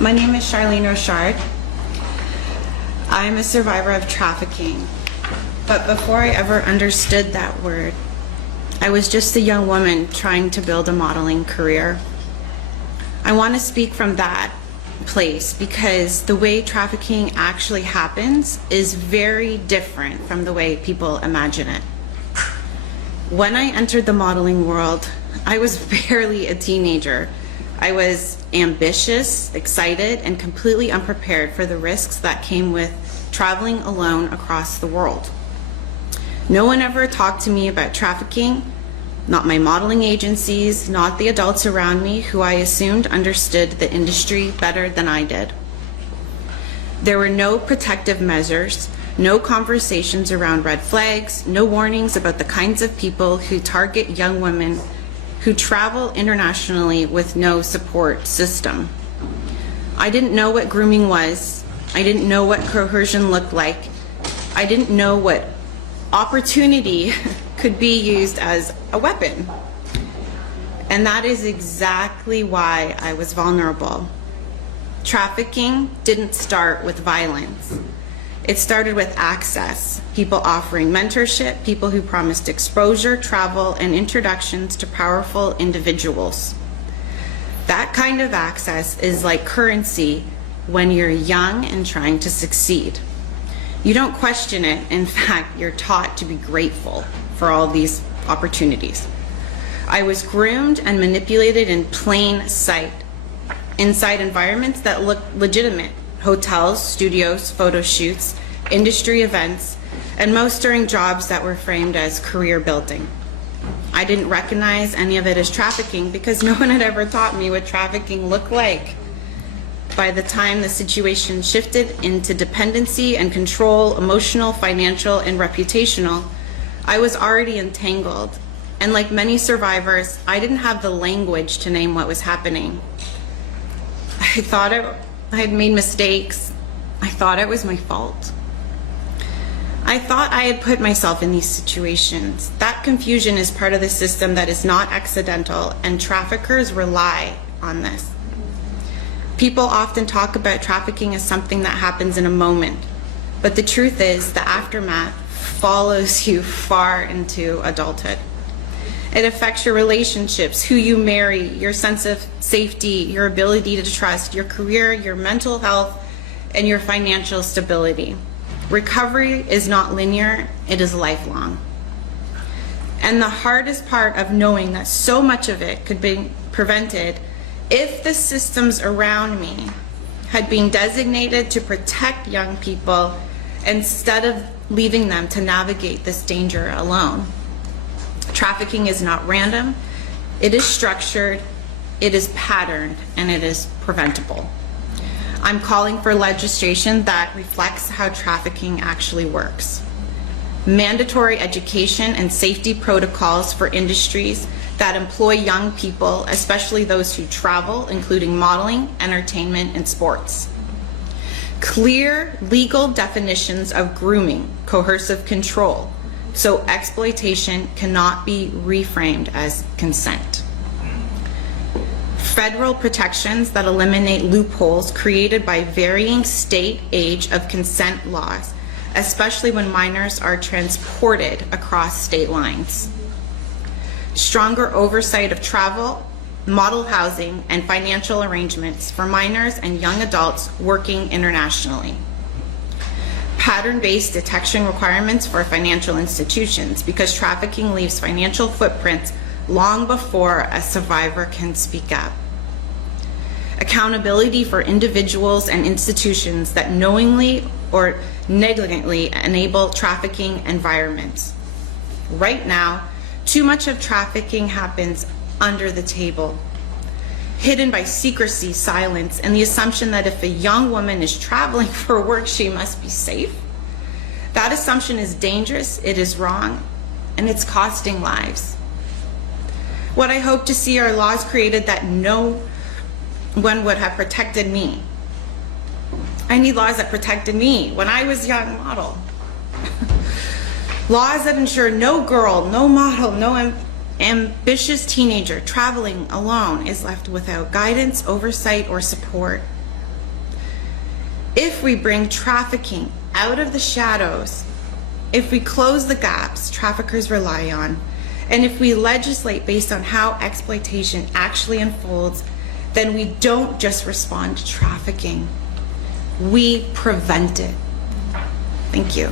My name is Charlene Rochard. I'm a survivor of trafficking. But before I ever understood that word, I was just a young woman trying to build a modeling career. I want to speak from that place because the way trafficking actually happens is very different from the way people imagine it. When I entered the modeling world, I was barely a teenager. I was ambitious, excited, and completely unprepared for the risks that came with traveling alone across the world. No one ever talked to me about trafficking, not my modeling agencies, not the adults around me who I assumed understood the industry better than I did. There were no protective measures, no conversations around red flags, no warnings about the kinds of people who target young women who travel internationally with no support system. I didn't know what grooming was. I didn't know what coercion looked like. I didn't know what opportunity could be used as a weapon. And that is exactly why I was vulnerable. Trafficking didn't start with violence. It started with access, people offering mentorship, people who promised exposure, travel, and introductions to powerful individuals. That kind of access is like currency when you're young and trying to succeed. You don't question it. In fact, you're taught to be grateful for all these opportunities. I was groomed and manipulated in plain sight, inside environments that looked legitimate. Hotels, studios, photo shoots, industry events, and most during jobs that were framed as career building. I didn't recognize any of it as trafficking because no one had ever taught me what trafficking looked like. By the time the situation shifted into dependency and control, emotional, financial, and reputational, I was already entangled. And like many survivors, I didn't have the language to name what was happening. I thought I had made mistakes. I thought it was my fault. I thought I had put myself in these situations. That confusion is part of the system that is not accidental, and traffickers rely on this. People often talk about trafficking as something that happens in a moment, but the truth is the aftermath follows you far into adulthood. It affects your relationships, who you marry, your sense of safety, your ability to trust, your career, your mental health, and your financial stability. Recovery is not linear, it is lifelong. And the hardest part of knowing that so much of it could be prevented if the systems around me had been designated to protect young people instead of leaving them to navigate this danger alone. Trafficking is not random, it is structured, it is patterned, and it is preventable. I'm calling for legislation that reflects how trafficking actually works. Mandatory education and safety protocols for industries that employ young people, especially those who travel, including modeling, entertainment, and sports. Clear legal definitions of grooming, coercive control, so exploitation cannot be reframed as consent. Federal protections that eliminate loopholes created by varying state age of consent laws, especially when minors are transported across state lines. Stronger oversight of travel, model housing, and financial arrangements for minors and young adults working internationally. Pattern-based detection requirements for financial institutions because trafficking leaves financial footprints long before a survivor can speak up. Accountability for individuals and institutions that knowingly or negligently enable trafficking environments. Right now, too much of trafficking happens under the table, hidden by secrecy, silence, and the assumption that if a young woman is traveling for work, she must be safe. That assumption is dangerous, it is wrong, and it's costing lives. What I hope to see are laws created that no one would have protected me. I need laws that protected me when I was a young model. Laws that ensure no girl, no model, no ambitious teenager traveling alone is left without guidance, oversight, or support. If we bring trafficking out of the shadows, if we close the gaps traffickers rely on, and if we legislate based on how exploitation actually unfolds, then we don't just respond to trafficking, we prevent it. Thank you.